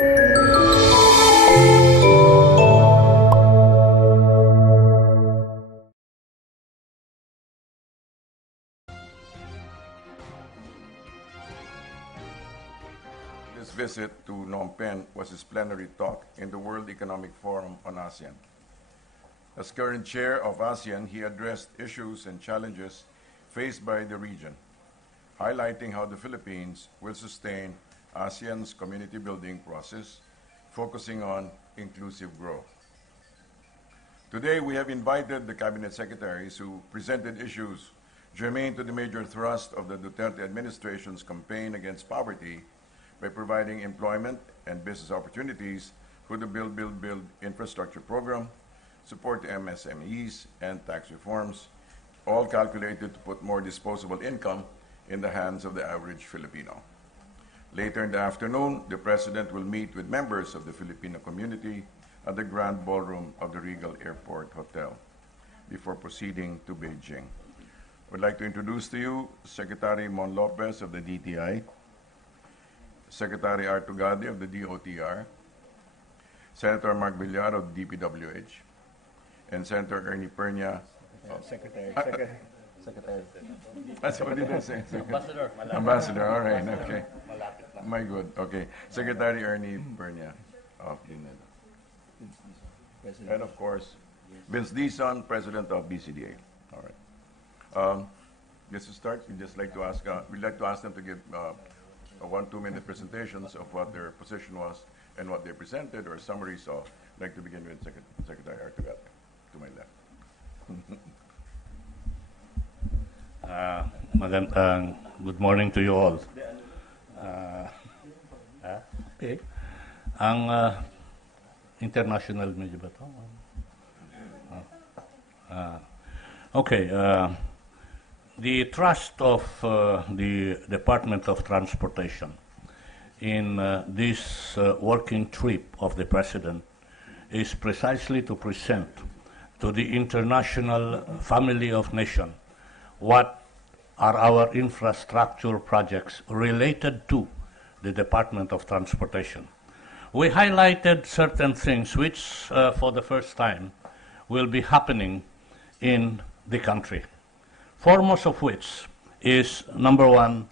This visit to Phnom Penh was his plenary talk in the World Economic Forum on ASEAN. As current chair of ASEAN, he addressed issues and challenges faced by the region, highlighting how the Philippines will sustain ASEAN's community building process, focusing on inclusive growth. Today, we have invited the cabinet secretaries who presented issues germane to the major thrust of the Duterte administration's campaign against poverty by providing employment and business opportunities through the Build, Build, Build infrastructure program, support to MSMEs, and tax reforms, all calculated to put more disposable income in the hands of the average Filipino. Later in the afternoon, the President will meet with members of the Filipino community at the Grand Ballroom of the Regal Airport Hotel before proceeding to Beijing. I would like to introduce to you Secretary Mon Lopez of the DTI, Secretary Artugadi of the DOTR, Senator Mark Villar of the DPWH, and Senator Ernie Pernia. Secretary. That's what did I say? Ambassador. Ambassador, all right, okay. My good, okay. Secretary Ernie Pernia of the President. and of course, Vince Dizon, President of BCDA. All right. Just to start, we'd like to ask them to give 1-2 minute presentations of what their position was and what they presented, or a summary. So I'd like to begin with Secretary Artugadi, to my left. Good morning to you all. Ang international medyo ba ito? Okay. The trust of the Department of Transportation in this working trip of the President is precisely to present to the international family of nations what are our infrastructure projects related to the Department of Transportation. We highlighted certain things which, for the first time, will be happening in the country. Foremost of which is, number one,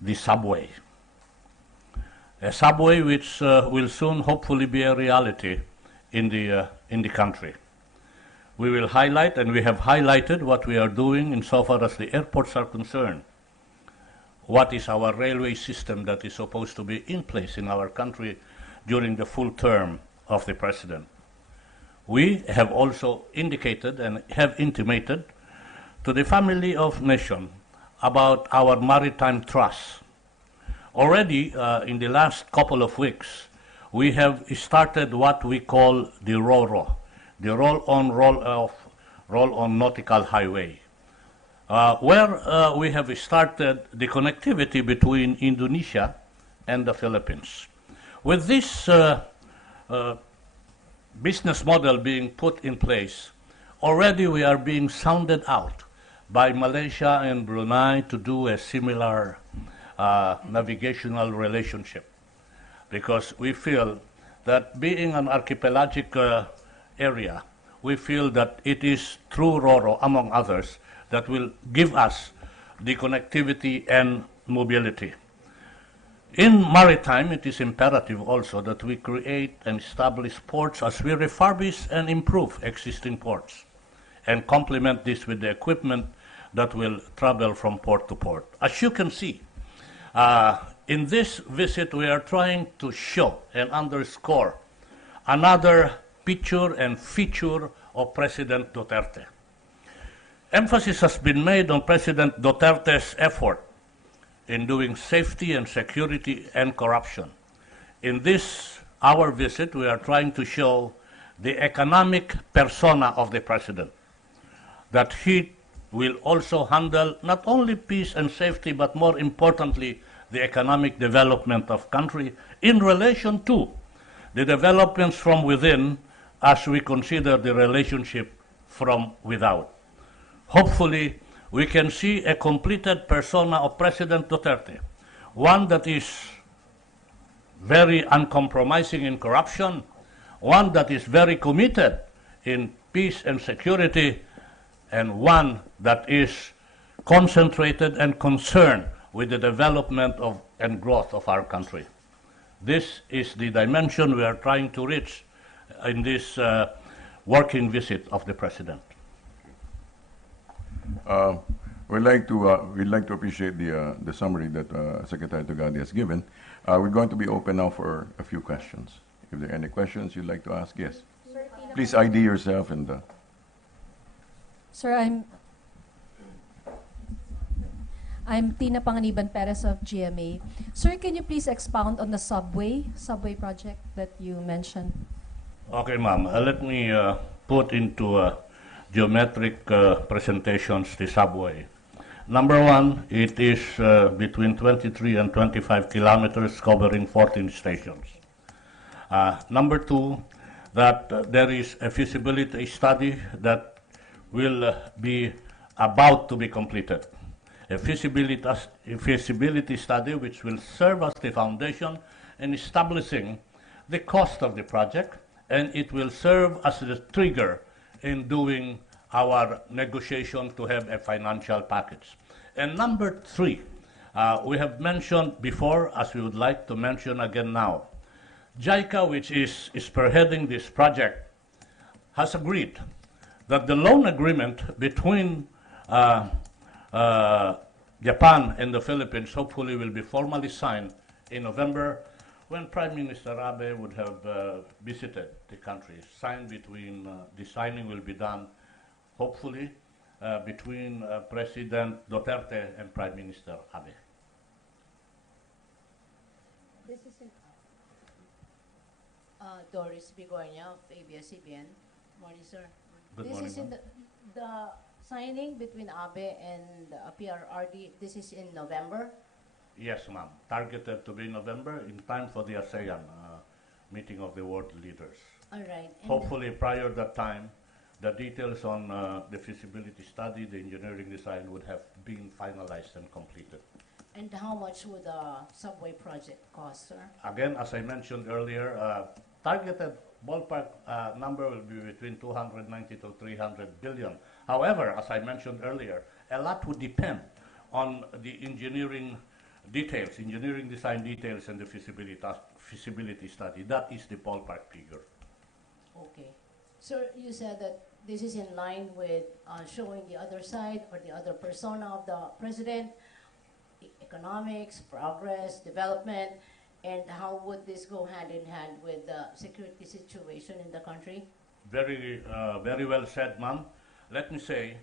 the subway. A subway which will soon hopefully be a reality in the country. We will highlight, and we have highlighted, what we are doing insofar as the airports are concerned. What is our railway system that is supposed to be in place in our country during the full term of the President. We have also indicated and have intimated to the family of nation about our maritime trust. Already in the last couple of weeks, we have started what we call the RORO, the roll-on, roll-off, roll-on nautical highway, where we have started the connectivity between Indonesia and the Philippines. With this business model being put in place, already we are being sounded out by Malaysia and Brunei to do a similar navigational relationship, because we feel that being an archipelagic area, we feel that it is through RORO, among others, that will give us the connectivity and mobility. In maritime, it is imperative also that we create and establish ports as we refurbish and improve existing ports, and complement this with the equipment that will travel from port to port. As you can see, in this visit, we are trying to show and underscore another picture and feature of President Duterte. Emphasis has been made on President Duterte's effort in doing safety and security and corruption. In this, our visit, we are trying to show the economic persona of the President, that he will also handle not only peace and safety, but more importantly, the economic development of country in relation to the developments from within as we consider the relationship from without. Hopefully, we can see a completed persona of President Duterte, one that is very uncompromising in corruption, one that is very committed in peace and security, and one that is concentrated and concerned with the development of and growth of our country. This is the dimension we are trying to reach in this working visit of the President. We'd like to appreciate the summary that Secretary Tugadi has given. We're going to be open now for a few questions. If there are any questions you'd like to ask, yes. Please ID yourself and. Sir, I'm Tina Panganiban Perez of GMA. Sir, can you please expound on the subway project that you mentioned? Okay, ma'am. Let me put into geometric presentations the subway. Number one, it is between 23 and 25 kilometers, covering 14 stations. Number two, that there is a feasibility study that will be about to be completed. A feasibility study which will serve as the foundation in establishing the cost of the project, and it will serve as the trigger in doing our negotiation to have a financial package. And number three, we have mentioned before, as we would like to mention again now, JICA, which is spearheading this project, has agreed that the loan agreement between Japan and the Philippines hopefully will be formally signed in November, when Prime Minister Abe would have visited the country. The signing will be done, hopefully, between President Duterte and Prime Minister Abe. This is Doris Bigornia of ABS-CBN. Morning, sir. Good This morning, is in the signing between Abe and PRRD. This is in November. Yes, ma'am. Targeted to be November, in time for the ASEAN meeting of the world leaders. All right. And Hopefully, prior to that time, the details on the feasibility study, the engineering design would have been finalized and completed. And how much would the subway project cost, sir? Again, as I mentioned earlier, targeted ballpark number will be between 290 to 300 billion. However, as I mentioned earlier, a lot would depend on the engineering details, engineering design details, and the feasibility study. That is the ballpark figure. Okay. Sir, you said that this is in line with showing the other side or the other persona of the president, economics, progress, development, and how would this go hand in hand with the security situation in the country? Very well said, ma'am. Let me say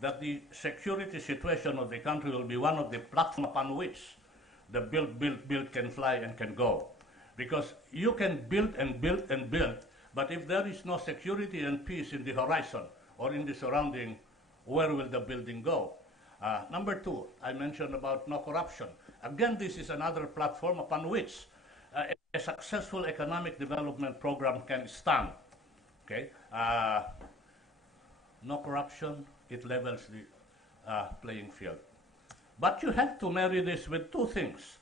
that the security situation of the country will be one of the platforms upon which the build can fly and can go. Because you can build and build and build, but if there is no security and peace in the horizon or in the surrounding, where will the building go? Number two, I mentioned about no corruption. Again, this is another platform upon which a successful economic development program can stand. Okay? No corruption, it levels the playing field. But you have to marry this with two things.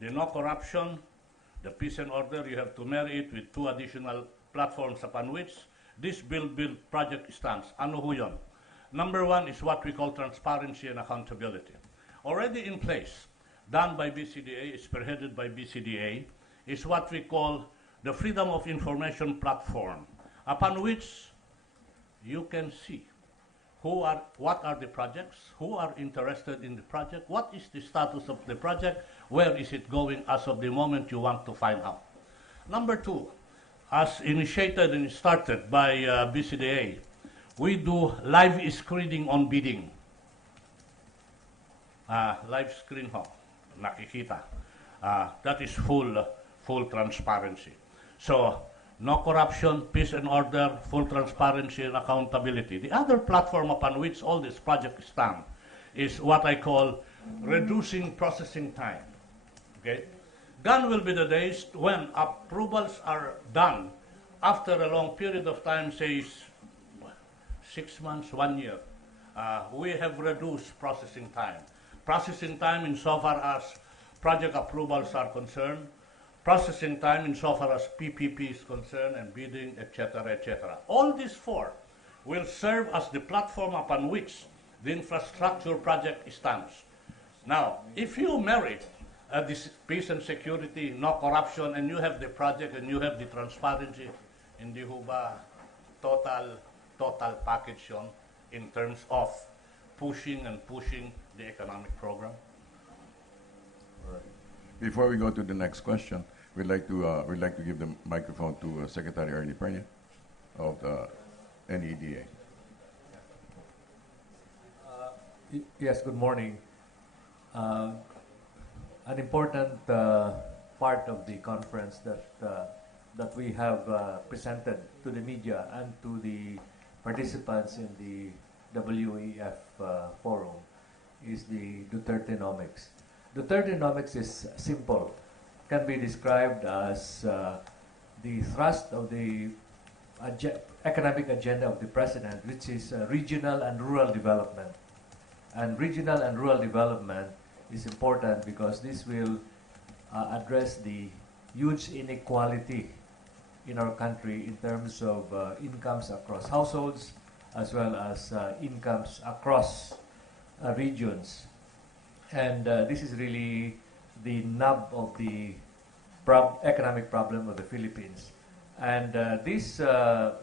The no corruption, the peace and order, you have to marry it with two additional platforms upon which this build project stands. Ano ho yun? Number one is what we call transparency and accountability. Already in place, done by BCDA, spearheaded by BCDA, is what we call the Freedom of Information Platform, upon which you can see what are the projects, who are interested in the project, what is the status of the project, where is it going as of the moment you want to find out. Number two, as initiated and started by BCDA, we do live screening on bidding. Live screen ho, nakikita. That is full transparency. So, no corruption, peace and order, full transparency and accountability. The other platform upon which all these projects stand is what I call reducing processing time. Okay? Gone will be the days when approvals are done after a long period of time, say 6 months, 1 year. We have reduced processing time. Processing time insofar as project approvals are concerned, processing time insofar as PPP is concerned, and bidding, etc., etc. All these four will serve as the platform upon which the infrastructure project stands. Now, if you merit this peace and security, no corruption, and you have the project and you have the transparency, hindi ho ba total package yun in terms of pushing the economic program? Before we go to the next question, we'd like to give the microphone to Secretary Ernie Pernia of the NEDA. Yes, good morning. An important part of the conference that we have presented to the media and to the participants in the WEF forum is the Dutertenomics. Dutertenomics is simple, can be described as the thrust of the economic agenda of the president, which is regional and rural development. And regional and rural development is important because this will address the huge inequality in our country in terms of incomes across households as well as incomes across regions. And this is really the nub of the economic problem of the Philippines. And this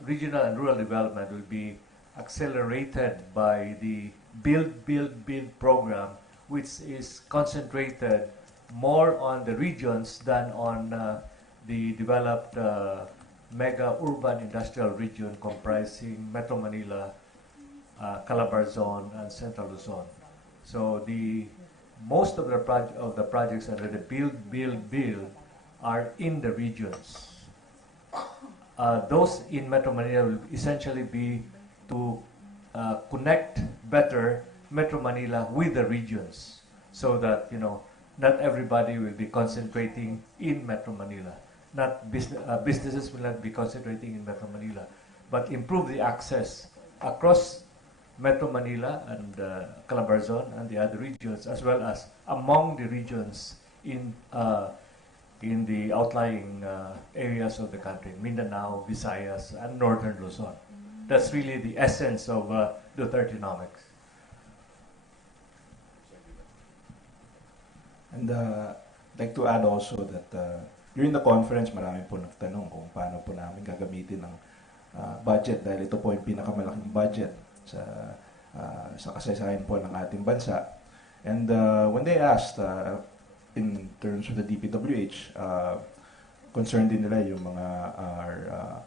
regional and rural development will be accelerated by the Build, Build, Build program, which is concentrated more on the regions than on the developed mega urban industrial region comprising Metro Manila, Calabarzon, and Central Luzon. So most of the projects under the Build, Build, Build are in the regions. Those in Metro Manila will essentially be to connect better Metro Manila with the regions, so that not everybody will be concentrating in Metro Manila. Not businesses will not be concentrating in Metro Manila, but improve the access across Metro Manila and Calabarzon and the other regions, as well as among the regions in the outlying areas of the country, Mindanao, Visayas, and Northern Luzon. That's really the essence of Dutertenomics. And I'd like to add also that during the conference, marami po nagtanong kung paano po namin gagamitin ang budget, dahil ito po yung pinakamalaking budget sa kasaysayan po ng ating bansa. And when they asked in terms of the DPWH, concerned din nila yung mga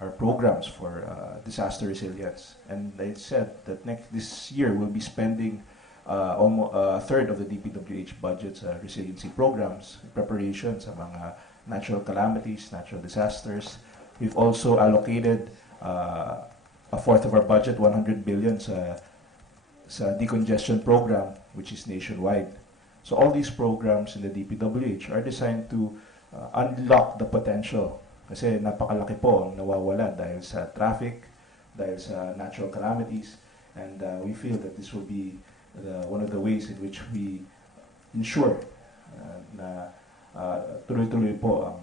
our programs for disaster resilience. And they said that this year we'll be spending almost a third of the DPWH budget sa resiliency programs, preparation sa mga natural calamities, natural disasters. We've also allocated a fourth of our budget, 100 billion sa decongestion program, which is nationwide. So all these programs in the DPWH are designed to unlock the potential, kasi napakalaki po ang nawawala dahil sa traffic, dahil sa natural calamities, and we feel that this will be one of the ways in which we ensure na tuloy-tuloy po ang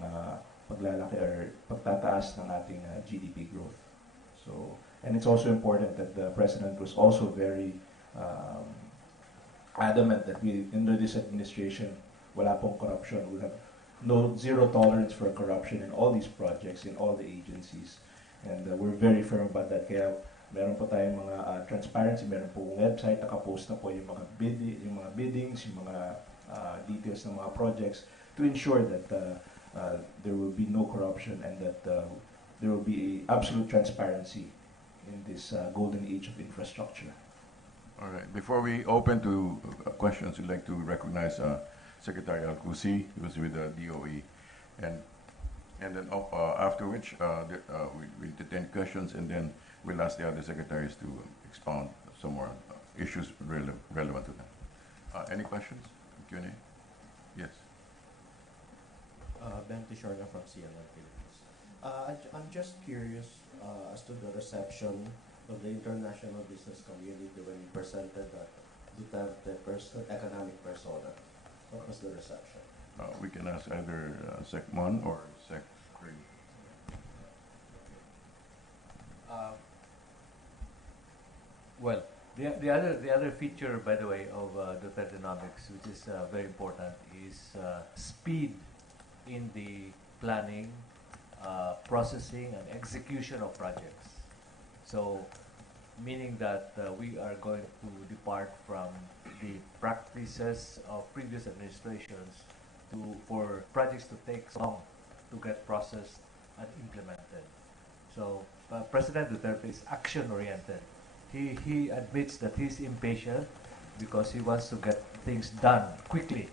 paglalaki or pagtataas ng ating GDP growth. So, and it's also important that the President was also very adamant that under this administration, wala pong corruption. We'll have zero tolerance for corruption in all these projects, in all the agencies. And we're very firm about that. Kaya meron po tayong mga transparency, meron po website, nakapost na po yung mga biddings, yung mga details ng mga projects to ensure that there will be no corruption and that there will be absolute transparency in this golden age of infrastructure. All right. Before we open to questions, we'd like to recognize Secretary Alcusi, who was with the DOE, and then after which we entertain questions, and then we'll ask the other secretaries to expound some more issues relevant to them. Any questions? Q&A? Yes. Ben Tishorna from CNN Philippines. I'm just curious as to the reception of the international business community when presented that Duterte economic persona. What was the reception? We can ask either Sec. Mon or Sec. Green. Well, the other feature, by the way, of Dutertenomics, which is very important, is speed in the planning, processing, and execution of projects. So, meaning that we are going to depart from the practices of previous administrations for projects to take so long to get processed and implemented. So, President Duterte is action-oriented. He admits that he's impatient because he wants to get things done quickly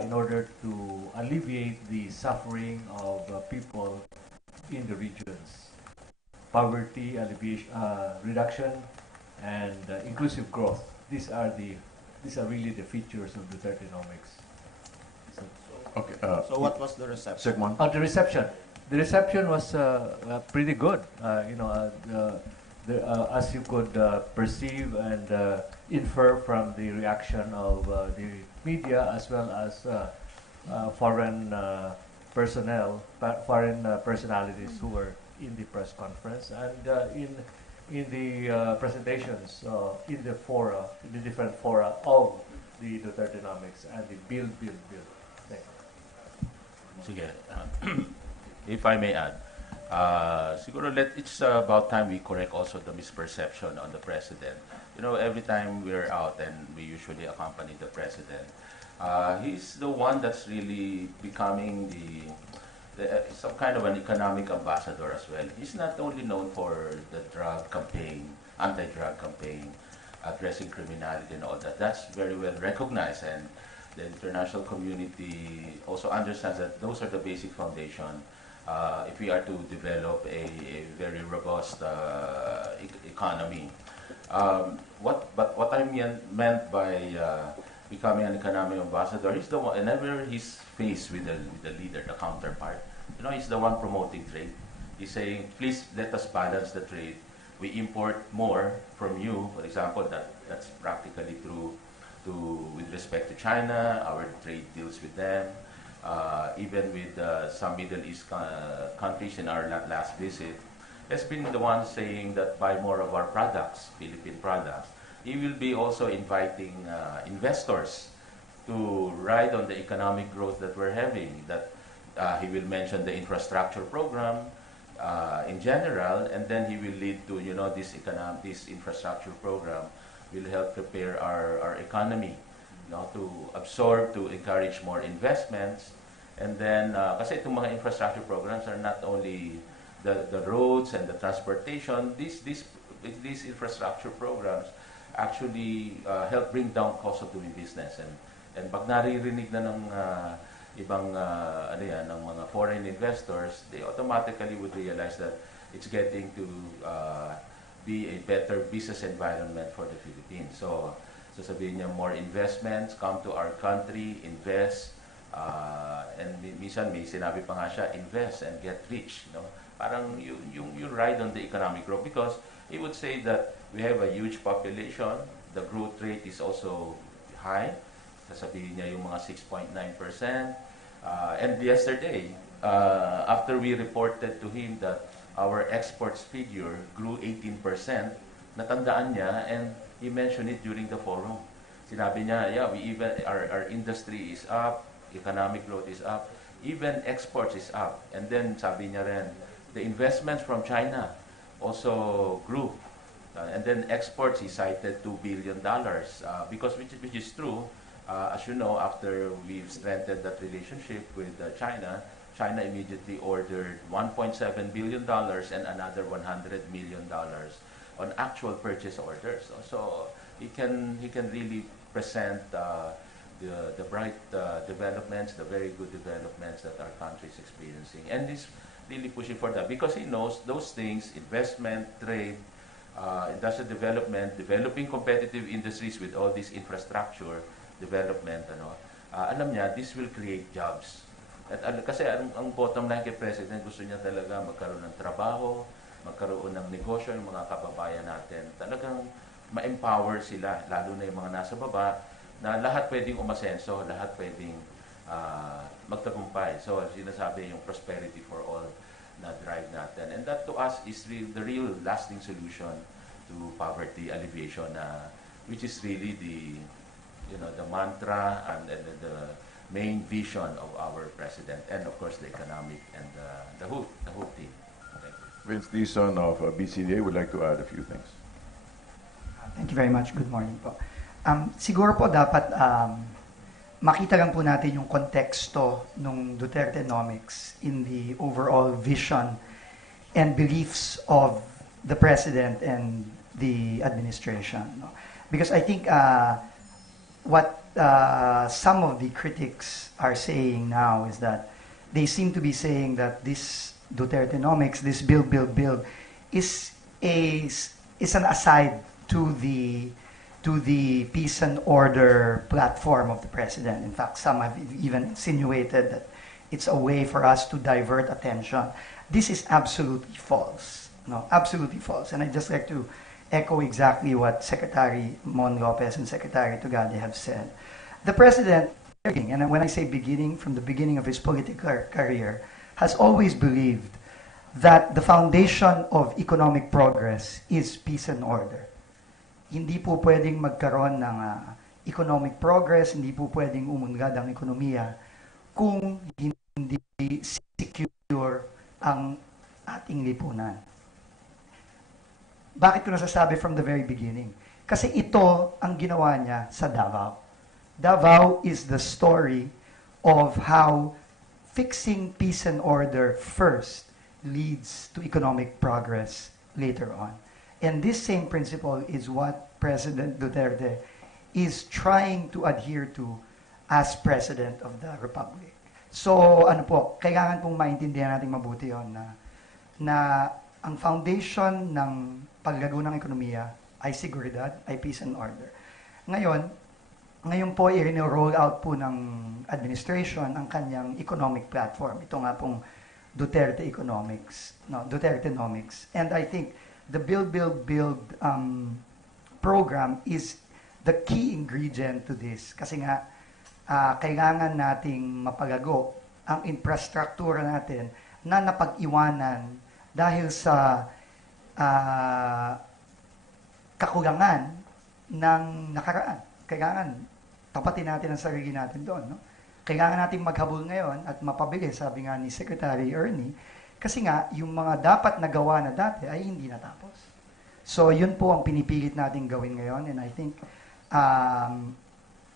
in order to alleviate the suffering of people in the regions. Poverty alleviation, reduction, and inclusive growth. These are really the features of Dutertenomics. Okay. So what was the reception? Sec. Mon. The reception. The reception was pretty good. As you could perceive and infer from the reaction of the media as well as foreign personalities who were in the press conference and in the presentations in the different fora of the Dutertenomics and the build. Thank you. Sige. If I may add, siguro it's about time we correct also the misperception on the president. You know, every time we're out and we usually accompany the president, he's the one that's really becoming some kind of an economic ambassador as well. He's not only known for the drug campaign, anti-drug campaign, addressing criminality and all that. That's very well recognized, and the international community also understands that those are the basic foundation if we are to develop a very robust economy. What I meant by becoming an economic ambassador, he's the one, whenever he's faced with the leader, the counterpart, you know, he's the one promoting trade. He's saying, please let us balance the trade. We import more from you, for example, that's practically true with respect to China, our trade deals with them, even with some Middle East countries in our last visit, has been the one saying that buy more of our products, Philippine products. He will be also inviting investors to ride on the economic growth that we're having. That he will mention the infrastructure program in general, and then he will lead to, you know, this infrastructure program will help prepare our economy, you know, to absorb, to encourage more investments. And then, kasi itong mga infrastructure programs are not only the roads and the transportation, these infrastructure programs actually help bring down cost of doing business. And pag naririnig na ng ibang ng mga foreign investors, they automatically would realize that it's getting to be a better business environment for the Philippines. So sasabihin niya, more investments, come to our country, invest, and minsan may sinabi pa nga siya, invest and get rich. No? Parang you ride on the economic growth, because he would say that we have a huge population, the growth rate is also high. Sasabihin niya yung mga 6.9%. And yesterday, after we reported to him that our exports figure grew 18%, natandaan niya, and he mentioned it during the forum. Sinabi niya, yeah, our industry is up, economic growth is up, even exports is up. And then sabi niya rin, the investments from China also grew. And then exports, he cited $2 billion, because which is true. As you know, after we've strengthened that relationship with China immediately ordered $1.7 billion and another $100 million on actual purchase orders. So he can really present the bright developments, the very good developments that our country is experiencing. And he's really pushing for that because he knows those things, investment, trade, industrial development, developing competitive industries with all this infrastructure development, alam niya, this will create jobs. At kasi ang bottom line kay President, gusto niya talaga magkaroon ng trabaho, magkaroon ng negosyo yung mga kababayan natin. Talagang ma-empower sila, lalo na yung mga nasa baba, na lahat pwedeng umasenso, lahat pwedeng magtagumpay. So, sinasabi yung prosperity for all na drive natin. And that to us is the real lasting solution to poverty alleviation, which is really the mantra and the main vision of our president, and of course the economic and the whole team. Thank you. Vince Dizon of BCDA would like to add a few things. Thank you very much. Good morning po. Siguro po dapat makita lang po natin yung konteksto ng Dutertenomics in the overall vision and beliefs of the President and the administration. No? Because I think what some of the critics are saying now is that they seem to be saying that this Dutertenomics, this build, is an aside to the peace and order platform of the president. In fact, some have even insinuated that it's a way for us to divert attention. This is absolutely false. No, absolutely false. And I'd just like to echo exactly what Secretary Mon Lopez and Secretary Tugade have said. The president, and when I say beginning, from the beginning of his political career, has always believed that the foundation of economic progress is peace and order. Hindi po pwedeng magkaroon ng economic progress, hindi po pwedeng umunlad ang ekonomiya kung hindi secure ang ating lipunan. Bakit ko nasasabi from the very beginning? Kasi ito ang ginawa niya sa Davao. Davao is the story of how fixing peace and order first leads to economic progress later on. And this same principle is what President Duterte is trying to adhere to as President of the Republic. So, kailangan pong maintindihan natin mabuti yun na ang foundation ng paglago ng ekonomiya ay seguridad, ay peace and order. Ngayon po, i-roll out po ng administration ang kanyang economic platform. Ito nga pong Duterte Economics, Dutertenomics. And I think the Build program is the key ingredient to this. Kasi nga, kailangan nating mapalago ang infrastruktura natin na napag-iwanan dahil sa kakulangan ng nakaraan. Kailangan tapatin natin ang sarili natin doon. No? Kailangan natin maghabol ngayon at mapabilis, sabi nga ni Secretary Ernie, kasi nga, yung mga dapat nagawa na dati ay hindi natapos. So, yun po ang pinipilit natin gawin ngayon. And I think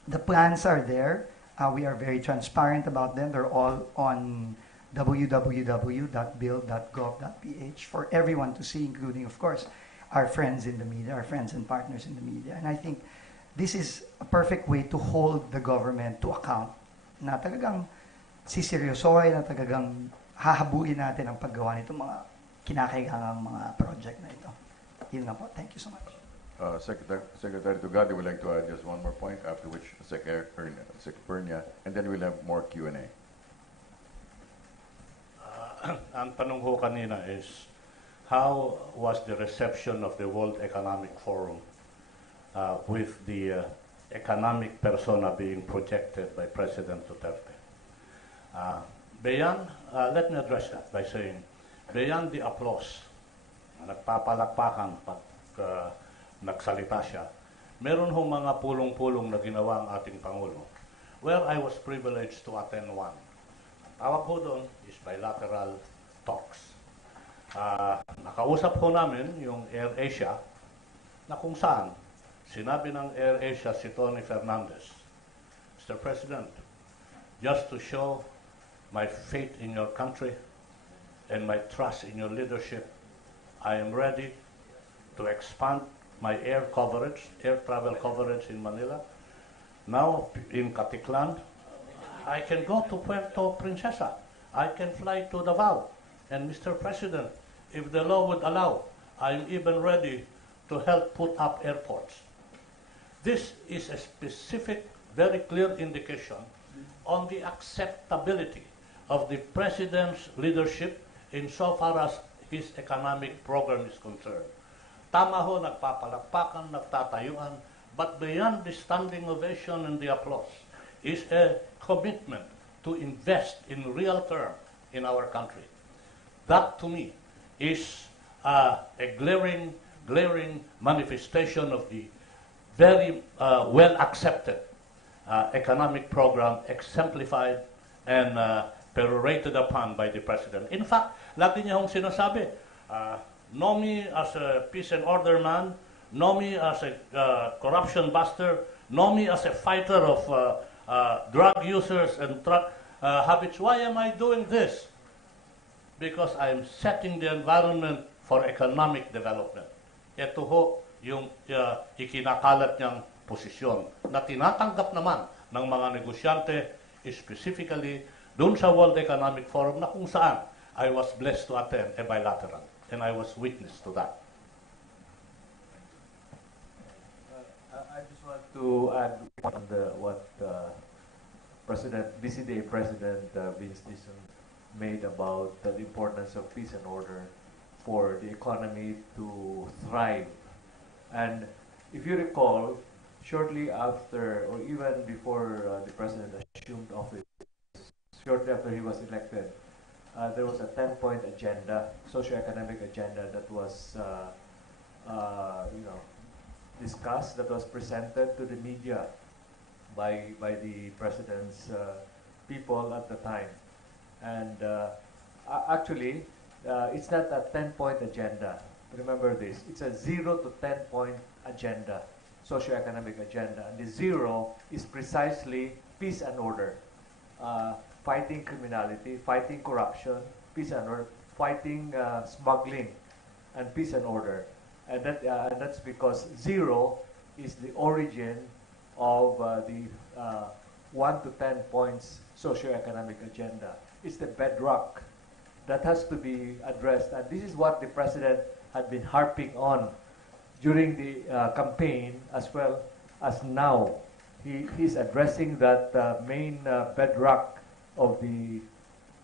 the plans are there. We are very transparent about them. They're all on www.build.gov.ph for everyone to see, including, of course, our friends in the media, our friends and partners in the media. And I think this is a perfect way to hold the government to account na talagang siseryosoy, na talagang hahabulin natin ang paggawa nitong mga kinakailangang mga project na ito. Yun nga po. Thank you so much. Secretary Tugade would like to add just one more point, after which Secretary Pernia, and then we'll have more Q&A. Ang tanong ko kanina is, how was the reception of the World Economic Forum with the economic persona being projected by President Duterte? Let me address that by saying, beyond the applause, nagpapalakpakan pag nagsalita siya, meron hong mga pulong-pulong na ginawa ang ating Pangulo, where I was privileged to attend one. Ang tawag ko doon is bilateral talks. Nakausap ko namin yung AirAsia, na kung saan sinabi ng AirAsia si Tony Fernandez, Mr. President, just to show my faith in your country and my trust in your leadership, I am ready to expand my air travel coverage in Manila. Now, in Caticlan, I can go to Puerto Princesa. I can fly to Davao. And Mr. President, if the law would allow, I'm even ready to help put up airports. This is a specific, very clear indication on the acceptability of the President's leadership insofar as his economic program is concerned. Tama ho, nagpapalakpakan, nagtatayuan, but beyond the standing ovation and the applause is a commitment to invest in real terms in our country. That to me is a glaring manifestation of the very well accepted economic program exemplified and perorated upon by the President. In fact, lagi niya hong sinasabi, know me as a peace and order man, know me as a corruption buster, know me as a fighter of drug users and habits. Why am I doing this? Because I'm setting the environment for economic development. Ito ho yung ikinakalat niyang posisyon na tinatanggap naman ng mga negosyante, specifically doon sa World Economic Forum na kung saan I was blessed to attend a bilateral and I was witness to that. I just want to add on what BCDA President Vince Dizon made about the importance of peace and order for the economy to thrive. And if you recall, shortly after, or even before the President assumed office, shortly after he was elected, there was a 10-point agenda, socio-economic agenda that was discussed, that was presented to the media by the President's people at the time. And actually, it's not a 10-point agenda. Remember this, it's a 0 to 10-point agenda, socio-economic agenda. And the 0 is precisely peace and order. Fighting criminality, fighting corruption, peace and order, fighting smuggling, and peace and order. And that's because 0 is the origin of the 1 to 10 points socio-economic agenda. It's the bedrock that has to be addressed. And this is what the President had been harping on during the campaign as well as now. He's addressing that main bedrock of the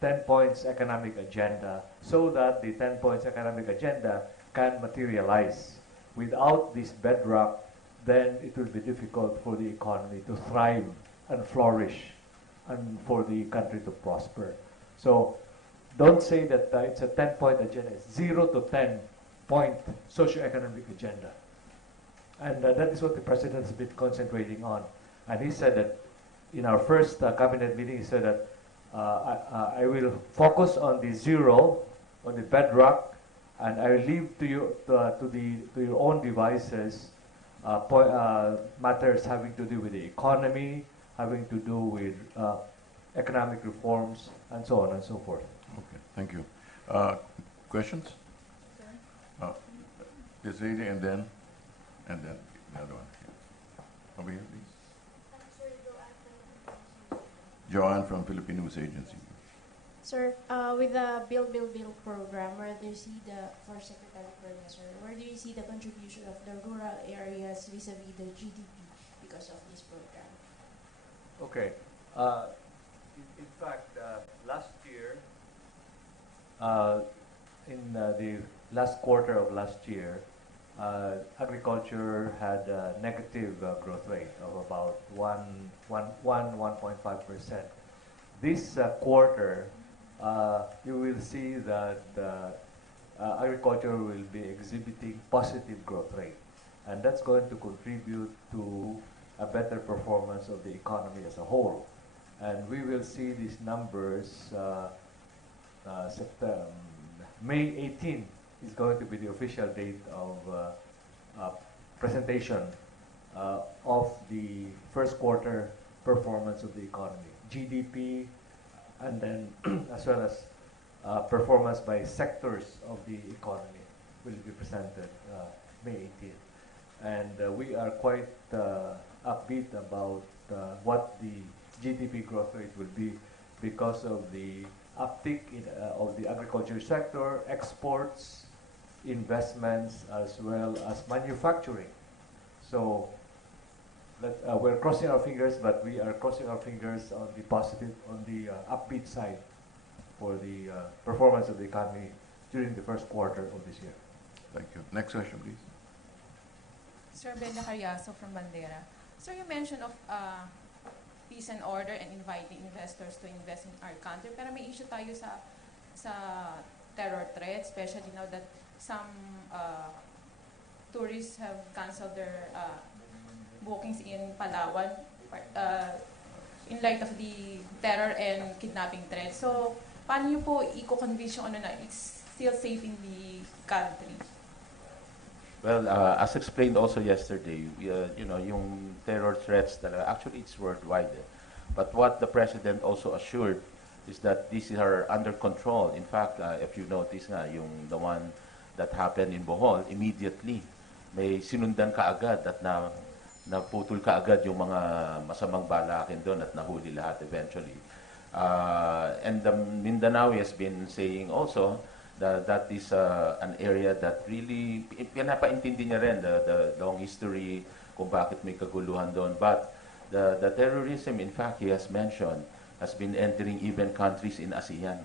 10 points economic agenda so that the 10 points economic agenda can materialize. Without this bedrock, then it will be difficult for the economy to thrive and flourish and for the country to prosper. So don't say that it's a 10-point agenda. It's 0 to 10-point socio-economic agenda. And that is what the President has been concentrating on. And he said that in our first cabinet meeting, he said that I will focus on the 0, on the bedrock, and I will leave to you to your own devices matters having to do with the economy, having to do with economic reforms, and so on and so forth. Okay, thank you. Questions? This lady and then the other one. Over here, please. Joanne from Philippine News Agency. Sir, with the Bill program, where do you see for Secretary Perla, sir, where do you see the contribution of the rural areas vis-a-vis the GDP because of this program? Okay. In fact, last year, in the last quarter of last year, agriculture had a negative growth rate of about 1.5%. This quarter, you will see that agriculture will be exhibiting positive growth rate, and that's going to contribute to a better performance of the economy as a whole. And we will see these numbers May 18 is going to be the official date of presentation of the first quarter performance of the economy, GDP, and then as well as performance by sectors of the economy will be presented May 18. And we are quite upbeat about what the GDP growth rate will be because of the uptick of the agriculture sector, exports, investments, as well as manufacturing. So we're crossing our fingers, but we are crossing our fingers on the positive, on the upbeat side for the performance of the economy during the first quarter of this year. Thank you. Next question, please. Sir Brenda Carriazo from Bandera. Sir, you mentioned of peace and order and inviting investors to invest in our country. Pero may issue tayo sa terror threat, especially now that some tourists have canceled their bookings in Palawan in light of the terror and kidnapping threat. So, paano niyo po i-convince yung na it's still safe in the country? Well, as explained also yesterday, yung terror threats actually it's worldwide. But what the president also assured is that these are under control. In fact, if you notice the one that happened in Bohol, immediately may sinundan kaagad at naputol kaagad yung mga masamang balakin doon at nahuli lahat eventually. And the Mindanao has been saying also that is an area that really, pinapaintindi niya rin the long history kung bakit may kaguluhan doon. But the terrorism, in fact, he has mentioned, has been entering even countries in ASEAN.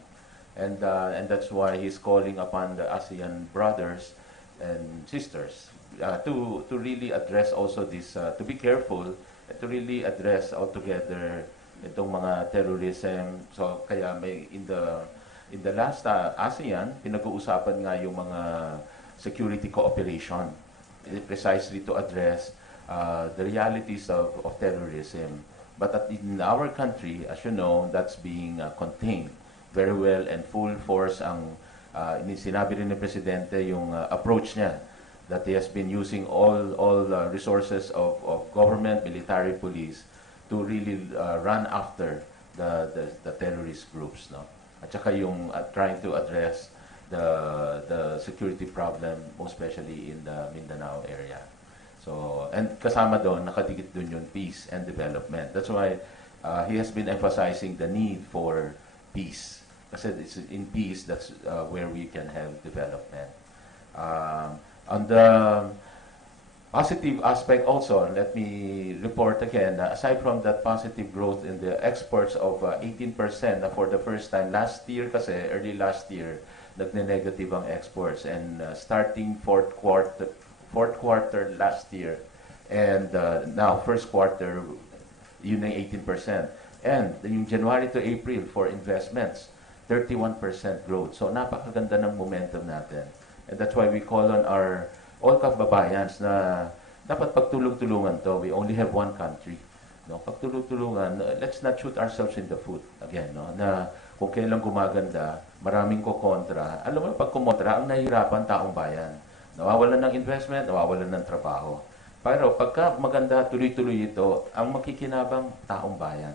And that's why he's calling upon the ASEAN brothers and sisters to really address also this, to be careful, to really address altogether itong mga terrorism. So kaya may in the last ASEAN, pinag-uusapan nga yung mga security cooperation, precisely to address the realities of terrorism. But in our country, as you know, that's being contained very well and full force ang sinabi rin ni Presidente yung approach niya that he has been using all resources of government, military, police to really run after the terrorist groups, no? At saka yung trying to address the security problem, most especially in the Mindanao area. So, and kasama doon, nakadikit doon yung peace and development. That's why he has been emphasizing the need for peace. Kasi it's in peace, that's where we can have development. On the positive aspect also, let me report again, aside from that positive growth in the exports of 18% for the first time last year kasi, early last year, nagne-negative ang exports. And starting fourth quarter last year, and now first quarter, yun ang 18%. And yung January to April for investments, 31% growth. So napakaganda ng momentum natin. And that's why we call on our all kababayans na dapat pagtulong-tulungan to. We only have one country. No? Pagtulong-tulungan, let's not shoot ourselves in the foot again. No? Na kung kailan gumaganda, maraming kokontra. Alam mo, pag kumontra, ang nahihirapan taong bayan. Nawawalan ng investment, nawawalan ng trabaho. Pero pagka maganda, tuloy-tuloy ito, ang makikinabang taong bayan.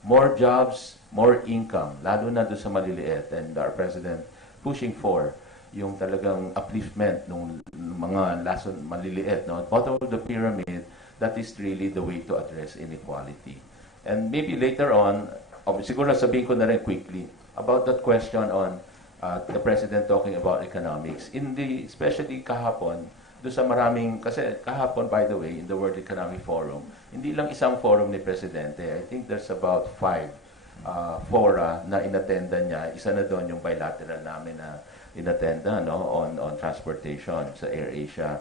More jobs, more income, lalo na doon sa maliliit. And our President pushing for yung talagang upliftment ng mga lason maliliit, no? Bottom of the pyramid, that is really the way to address inequality. And maybe later on, siguro sabihin ko na rin quickly about that question on the President talking about economics. Especially kahapon, doon sa maraming, kasi kahapon, by the way, in the World Economic Forum, hindi lang isang forum ni Presidente. I think there's about 5 fora na inattenda niya. Isa na doon yung bilateral namin na inattenda, no, on transportation sa AirAsia.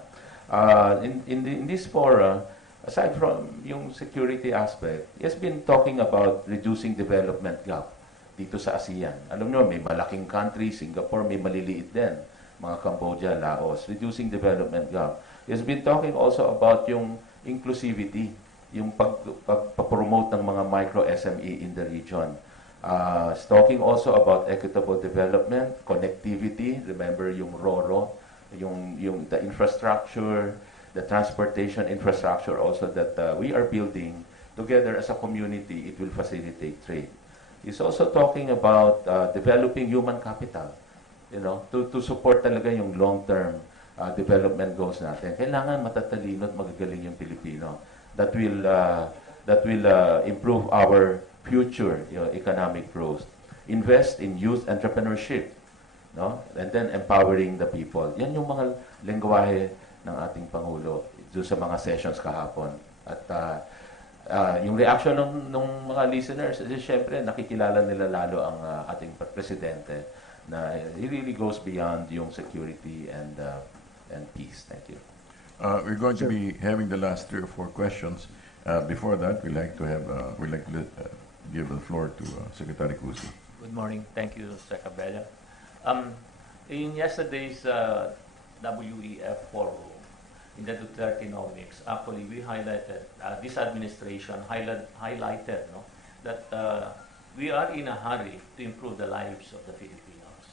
In this fora, aside from yung security aspect, he has been talking about reducing development gap dito sa ASEAN. Alam nyo, may malaking country, Singapore, may maliliit din, mga Cambodia, Laos, reducing development gap. He has been talking also about yung inclusivity, yung pag-promote ng mga micro-SME in the region. He's talking also about equitable development, connectivity, remember yung RORO, yung the infrastructure, the transportation infrastructure also that we are building together as a community, it will facilitate trade. He's also talking about developing human capital, you know, to support talaga yung long-term development goals natin. Kailangan matatalino at magagaling yung Pilipino. That will improve our future economic growth. Invest in youth entrepreneurship, no? And then empowering the people. Yan yung mga lengguwahe ng ating Pangulo doon sa mga sessions kahapon. At yung reaction ng mga listeners, siyempre nakikilala nila lalo ang ating Presidente na he really goes beyond yung security and peace. Thank you. We're going to be having the last 3 or 4 questions. Before that, we'd like to give the floor to Secretary Cusi. Good morning. Thank you, Sec. Abella. In yesterday's WEF forum, in the Dutertenomics, actually we highlighted, this administration highlighted that we are in a hurry to improve the lives of the Filipinos.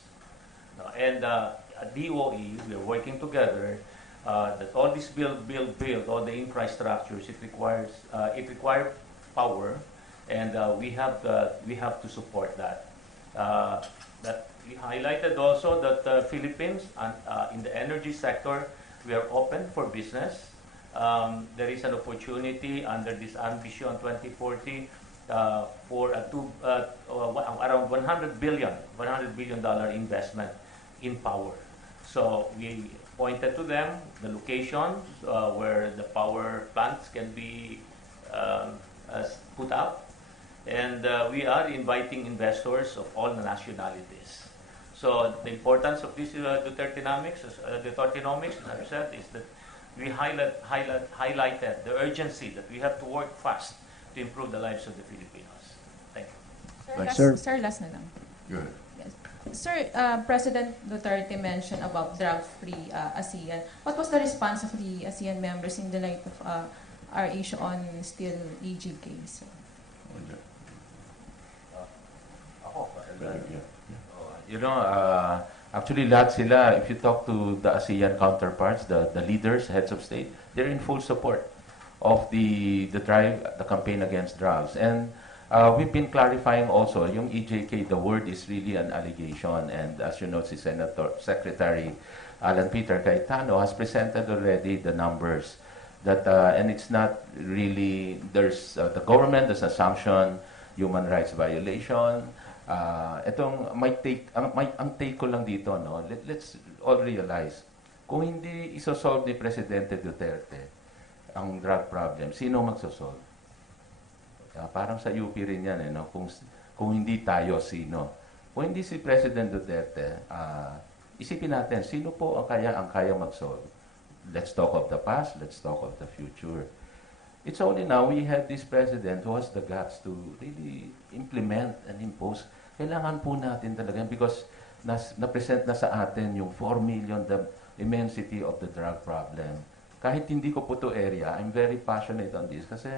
And at DOE, we are working together that all this build, all the infrastructures, it requires power, and we have to support that. That we highlighted also that the Philippines in the energy sector, we are open for business. There is an opportunity under this Ambition 2040 for around $100 billion investment in power. So we pointed to them the locations where the power plants can be put up, and we are inviting investors of all the nationalities. So the importance of this Dutertenomics, as I said, is that we highlighted the urgency that we have to work fast to improve the lives of the Filipinos. Thank you. Sir, last na lang. Good. Yes. Sir, President Duterte mentioned about drug-free ASEAN. What was the response of the ASEAN members in the light of our issue on still EG case? You know, actually lahat sila, if you talk to the ASEAN counterparts, the leaders, heads of state, they're in full support of the campaign against drugs. And we've been clarifying also, yung EJK, the word is really an allegation. And as you know, si Secretary Alan Peter Cayetano has presented already the numbers. That, and it's not really, there's the government, there's assumption, human rights violation. Ang take ko lang dito, no, let's all realize, kung hindi isosolve ni Presidente Duterte ang drug problem, sino magsosolve? Parang sa UP rin yan, no? Kung hindi tayo, sino? Kung hindi si President Duterte, isipin natin, sino po ang kaya mag-solve? Let's talk of the past, let's talk of the future. It's only now we have this president who has the guts to really implement and impose. Kailangan po natin talaga because na-present na sa atin yung 4 million, the immensity of the drug problem. Kahit hindi ko po to area, I'm very passionate on this kasi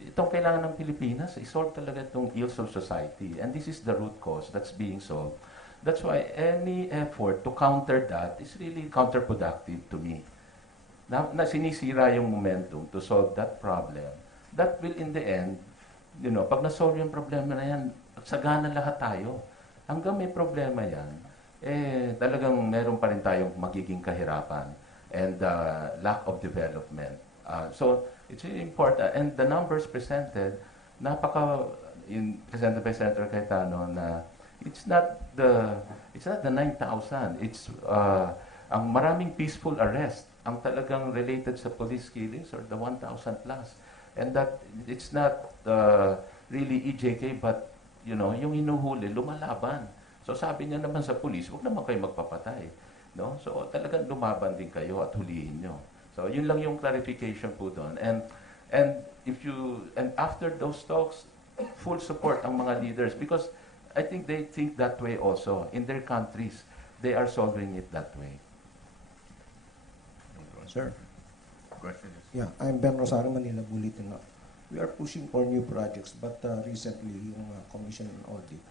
itong kailangan ng Pilipinas, i-solve talaga itong ills of society. And this is the root cause that's being solved. That's why any effort to counter that is really counterproductive to me. Na sinisira yung momentum to solve that problem. That will in the end, you know, pag na-solve yung problema na yan, sagana lahat tayo. Hanggang may problema yan, talagang meron pa rin tayong magiging kahirapan and lack of development. So, it's really important. And the numbers presented, presented by Senator Cayetano na it's not the 9,000. It's ang maraming peaceful arrest ang talagang related sa police killings or the 1,000 plus. And that it's not really EJK but you know, yung hinuhuli, lumalaban. So sabi niya naman sa police, huwag naman kayo magpapatay. No? So talagang lumaban din kayo at hulihin nyo. So yun lang yung clarification po doon. And after those talks, full support ang mga leaders because I think they think that way also. In their countries, they are solving it that way. Sir. Question? Yeah, I'm Ben Rosario, Manila Bulletin. We are pushing for new projects, but recently, yung Commission on Audit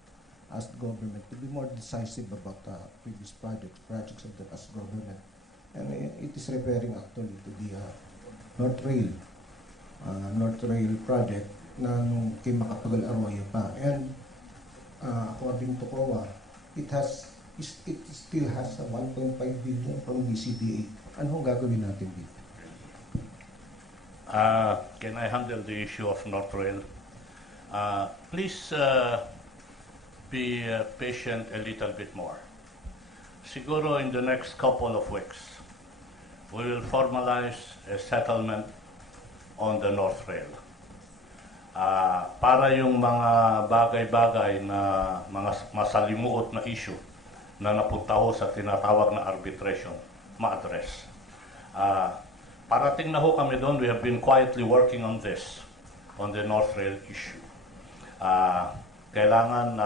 asked government to be more decisive about previous projects of the past government. And it is referring actually to the North Rail project na nung kay Macapagal Arroyo pa. And according to COA, it still has 1.5 billion from DCDA. Anong gagawin natin dito? Can I handle the issue of North Rail? Please be patient a little bit more. Siguro in the next couple of weeks, we will formalize a settlement on the North Rail. Para yung mga bagay-bagay na mga masalimuot na issue na napunta ho sa tinatawag na arbitration, ma-address. Parating na ho kami doon, we have been quietly working on this. on the North Rail issue. Kailangan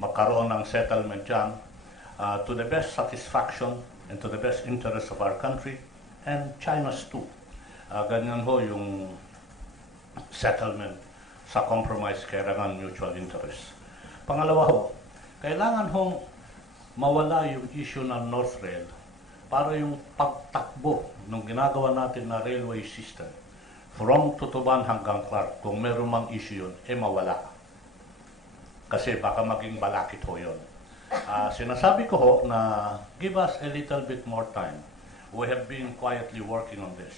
magkaroon ng settlement dyan to the best satisfaction and to the best interest of our country and China's too. Ganyan ho yung settlement sa compromise, kailangan mutual interest. Pangalawa ho, kailangan hong mawala yung issue ng North Rail para yung pagtakbo ng ginagawa natin na railway system from Tutuban hanggang Clark, kung meron mang issue yun, mawala. Kasi baka maging balakit ho yun. Sinasabi ko ho na give us a little bit more time. We have been quietly working on this.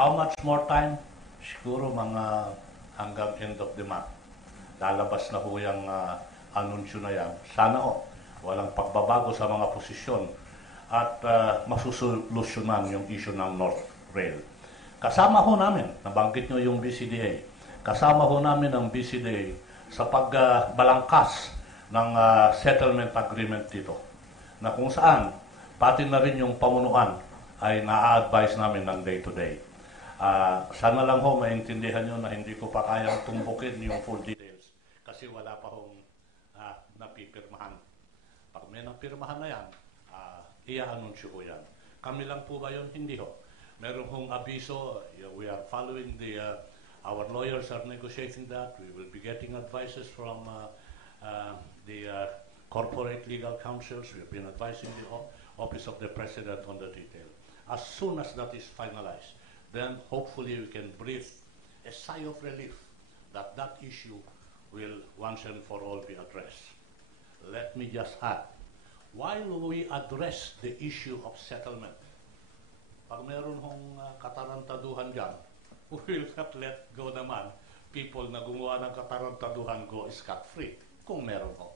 How much more time? Siguro mga hanggang end of the month. Lalabas na ho yung anunsyo na yan. Sana ho, walang pagbabago sa mga posisyon at masusolusyonan yung issue ng North Rail. Kasama ho namin, nabanggit nyo yung BCDA, kasama ho namin ang BCDA sa pagbalangkas ng settlement agreement dito, na kung saan pati na rin yung pamunuan ay na-advise namin ng day-to-day. Sana lang ho maintindihan nyo na hindi ko pa kayang tumbukin yung full details kasi wala pa hong napipirmahan. Pag may napirmahan na yan, i-anunsyo ko yan. Kami lang po ba yun? Hindi ho. Meron hong abiso, we are following our lawyers are negotiating that. We will be getting advices from the corporate legal counsels. We have been advising the Office of the President on the detail. As soon as that is finalized, then hopefully we can breathe a sigh of relief that that issue will once and for all be addressed. Let me just add, while we address the issue of settlement, pag meron hong katarantaduhan dyan, we will not let go naman people na gumawa ng katarantaduhan go scot-free, kung meron ho.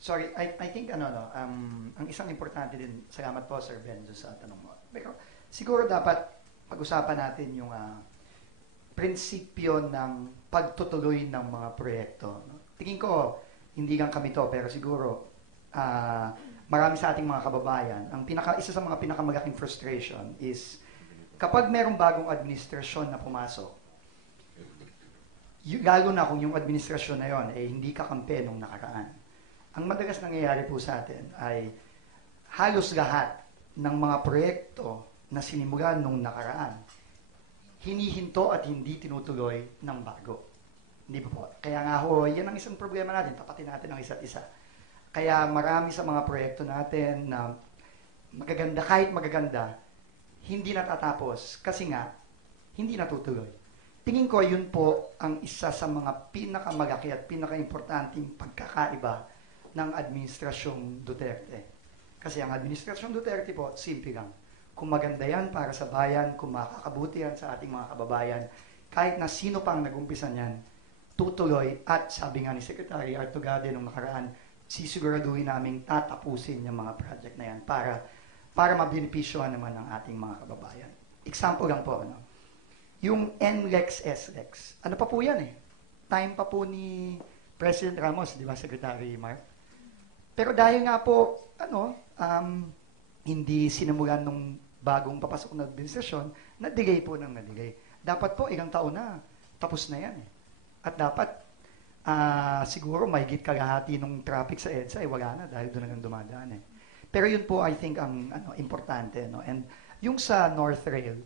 Sorry, I think ang isang importante din, salamat po Sir Ben sa tanong mo. Pero siguro dapat pag-usapan natin yung prinsipyo ng pagtutuloy ng mga proyekto. Tingin ko, hindi lang kami to, pero siguro marami sa ating mga kababayan, isa sa mga pinakamalaking frustration is kapag merong bagong administrasyon na pumasok, lalo na kung yung administrasyon na yon hindi kakampi nung nakaraan. Ang madalas nangyayari po sa atin ay halos lahat ng mga proyekto na sinimulan nung nakaraan, hinihinto at hindi tinutuloy ng bago. Hindi ba po? Kaya nga ho, yan ang isang problema natin, tapatin natin ang isa't isa. Kaya marami sa mga proyekto natin na magaganda, kahit magaganda, hindi natatapos kasi nga, hindi natutuloy. Tingin ko yun po ang isa sa mga pinakamalaki at pinakaimportanteng pagkakaiba ng Administrasyong Duterte. Kasi ang Administrasyong Duterte po, simple lang. Kung maganda yan para sa bayan, kung makakabuti yan sa ating mga kababayan, kahit na sino pang nag-umpisa niyan, tutuloy at sabi nga ni Secretary Artugade nung nakaraan, sisiguraduhin namin tatapusin yung mga project na yan para mabenepisyohan naman ang ating mga kababayan. Example lang po, yung NLEX, SLEX. Ano pa po yan Time pa po ni President Ramos, di ba, Secretary Mark? Pero dahil nga po, hindi sinimulan nung bagong papasok na administrasyon, na-delay po ng na-delay. Dapat po, ilang taon na, tapos na yan At dapat, siguro mahigit kalahati ng traffic sa EDSA ay wala na dahil doon lang dumadaan Pero yun po I think ang importante And yung sa North Rail,